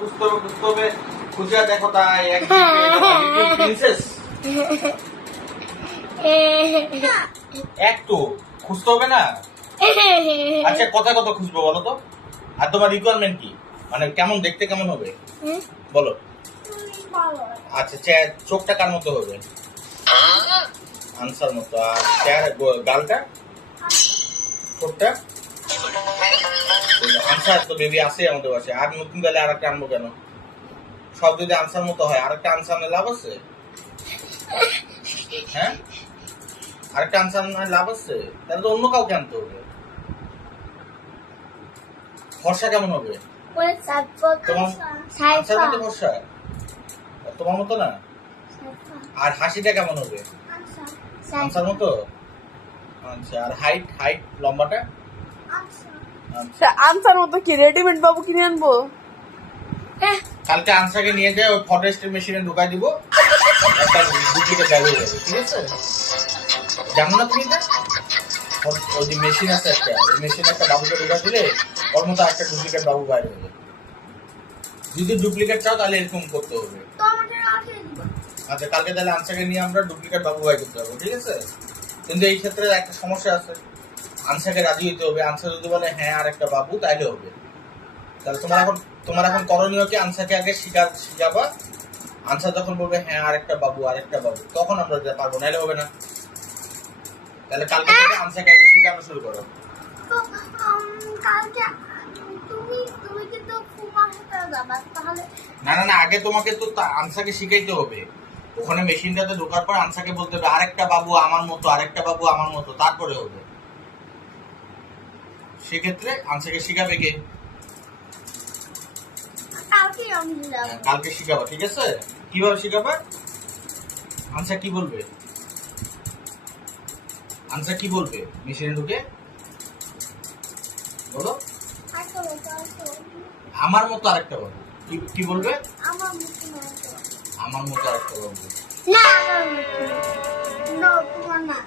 খুঁজতে হবে খুঁজে দেখো তাই প্রিন্সেস একটু খুঁজতে হবে না। আচ্ছা কথা কত খুঁজবো বলো তো? আর তোমার রিকোয়ারমেন্ট কি, মানে কেমন দেখতে কেমন হবে বলো? আচ্ছা চোখটা কার মতো হবে? আনসার মতো। আর চেহারা গালটা ঠোঁটটা আনসার তো বেবি আছে আমাদের বাসায়। আর নতুন গালে আর একটা আনবো কেন? সব যদি আনসার মতো হয় আর একটা আনসার নিয়ে লাভ আছে? হ্যাঁ আরেকটা আনসার নয় লাভ আছে? তাহলে তো অন্য কাউকে আনতে হবে। ফর্সা কেমন হবে? তোমার মতো ফর্সা? তোমার মতো না? আর হাসিটা কেমন হবে? আনসার মতো। আচ্ছা আর হাইট লম্বাটা? আচ্ছা আনসার মতো কি রেডিমেড বাবু কিনে আনবো? কালকে আনসারকে নিয়ে যাই ওই ফটো স্টেট মেশিনে ঢুকাই দিব, একটা ডুপ্লিকেট গাড়ি হয়ে যাবে। ঠিক আছে? জানো না তুমি? ওই যে মেশিন আছে একটা, ওই মেশিনে একটা বাবুকে ঢুকাই দিলে ওর মতো একটা ডুপ্লিকেট বাবু বাইরে হয়ে যাবে। যদি ডুপ্লিকেট চাও তাহলে এরকম করতে হবে। আচ্ছা কালকে তাহলে আনসারকে নিয়ে আমরা ডুপ্লিকেট বাবু বাই করতে হবে। ঠিক আছে? কিন্তু এই ক্ষেত্রে একটা সমস্যা আছে, আনসারকে রাজি হইতে হবে। আনসার যদি বলে হ্যাঁ আর একটা বাবু তাইলে হবে। তাহলে তোমার এখন করণীয় কি, আনসারকে আগে শিখাবা। আনসার যখন বলবে হ্যাঁ আরেকটা বাবু তখন আমরা যেতে পারবো, নাইলে হবে না। তাহলে কালকে থেকে আনসারকে আগে শিখানো শুরু করো। না আগে তোমাকে তো আনসারকে শিখাইতে হবে। ওখানে মেশিনটাতে ঢোকার পর আনসারকে বলতে হবে আরেকটা বাবু আমার মতো, তারপরে হবে। সেক্ষেত্রে আনসারকে শিখাবে কে? কালকে শিখাবা। ঠিক আছে? কিভাবে শিখাবা? আনসার কি বলবে মেশিনে ঢুকে? বলো আমার মতো আরেকটা বাবু। কি বলবে? আমার মতো আরেকটা বাবু। না, তোমার না।